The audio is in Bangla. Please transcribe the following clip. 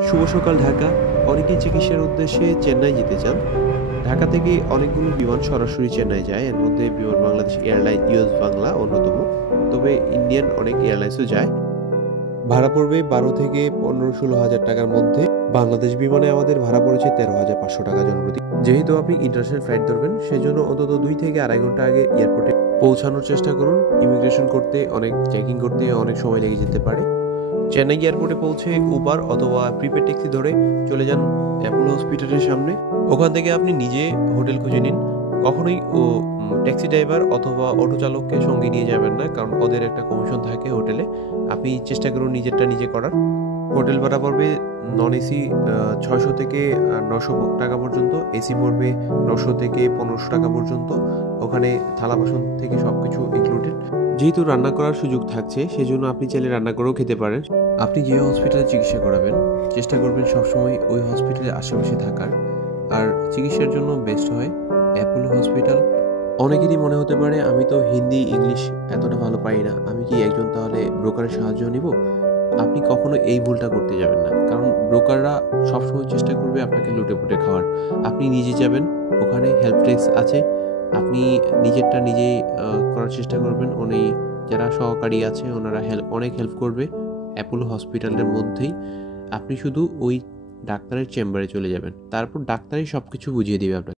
শুভ সকাল ঢাকা। অনেকেই চিকিৎসার উদ্দেশ্যে চেন্নাই যেতে চান। ঢাকা থেকে অনেকগুলো বিমান সরাসরি চেন্নাই যায়। এর মধ্যে বিমান বাংলাদেশ এয়ারলাইন, ইউএস বাংলা অন্যতম। তবে ইন্ডিয়ান অনেক এয়ারলাইন্সও যায়। ভাড়া পড়বে ১২ থেকে ১৫-১৬ হাজার টাকার মধ্যে। বাংলাদেশ বিমানে আমাদের ভাড়া পড়েছে ১৩,৫০০ টাকা জনপ্রতি। যেহেতু আপনি ইন্টারন্যাশনাল ফ্লাইট ধরবেন, সেজন্য অন্তত ২ থেকে ২.৫ ঘন্টা আগে এয়ারপোর্টে পৌঁছানোর চেষ্টা করুন। ইমিগ্রেশন করতে চেকিং করতে অনেক সময় লেগে যেতে পারে। চেন্নাই এয়ারপোর্টে পৌঁছে উবার অথবা প্রিপেড ট্যাক্সি ধরে চলে যান অ্যাপোলো হসপিটালের সামনে। ওখান থেকে আপনি নিজে হোটেল খুঁজে নিন। কখনোই ট্যাক্সি ড্রাইভার অথবা অটো চালককে সঙ্গে নিয়ে যাবেন না, কারণ ওদের একটা কমিশন থাকে হোটেলে। আপনি চেষ্টা করুন নিজেরটা নিজে করার। হোটেল ভাড়া পড়বে নন এসি ৬০০ থেকে ৯০০ টাকা পর্যন্ত, এসি পড়বে ৯০০ থেকে ১৫০০ টাকা পর্যন্ত। ওখানে থালা বাসন থেকে সবকিছু ইনক্লুডেড। যেহেতু রান্না করার সুযোগ থাকছে, সেজন্য আপনি চাইলে রান্না করেও খেতে পারেন। আপনি যে হসপিটালে চিকিৎসা করাবেন, চেষ্টা করবেন সবসময় ওই হসপিটালের আশেপাশে থাকার। আর চিকিৎসার জন্য বেস্ট হয় অ্যাপোলো হসপিটাল। অনেকেরই মনে হতে পারে, আমি তো হিন্দি ইংলিশ এতটা ভালো পারি না, আমি কি একজন তাহলে ব্রোকারের সাহায্য নিব? আপনি কখনো এই ভুলটা করতে যাবেন না, কারণ ব্রোকাররা সবসময় চেষ্টা করবে আপনাকে লুটেপুটে খাওয়ার। আপনি নিজে যাবেন, ওখানে হেল্প ডেস্ক আছে। আপনি নিজেরটা নিজেই করার চেষ্টা করবেন। যারা সহকারী আছে ওনারা অনেক হেল্প করবে অ্যাপোলো হসপিটালের মধ্যেই। আপনি শুধু ওই ডাক্তারের চেম্বারে চলে যাবেন, তারপর ডাক্তারই সব কিছু বুঝিয়ে দিবে আপনাকে।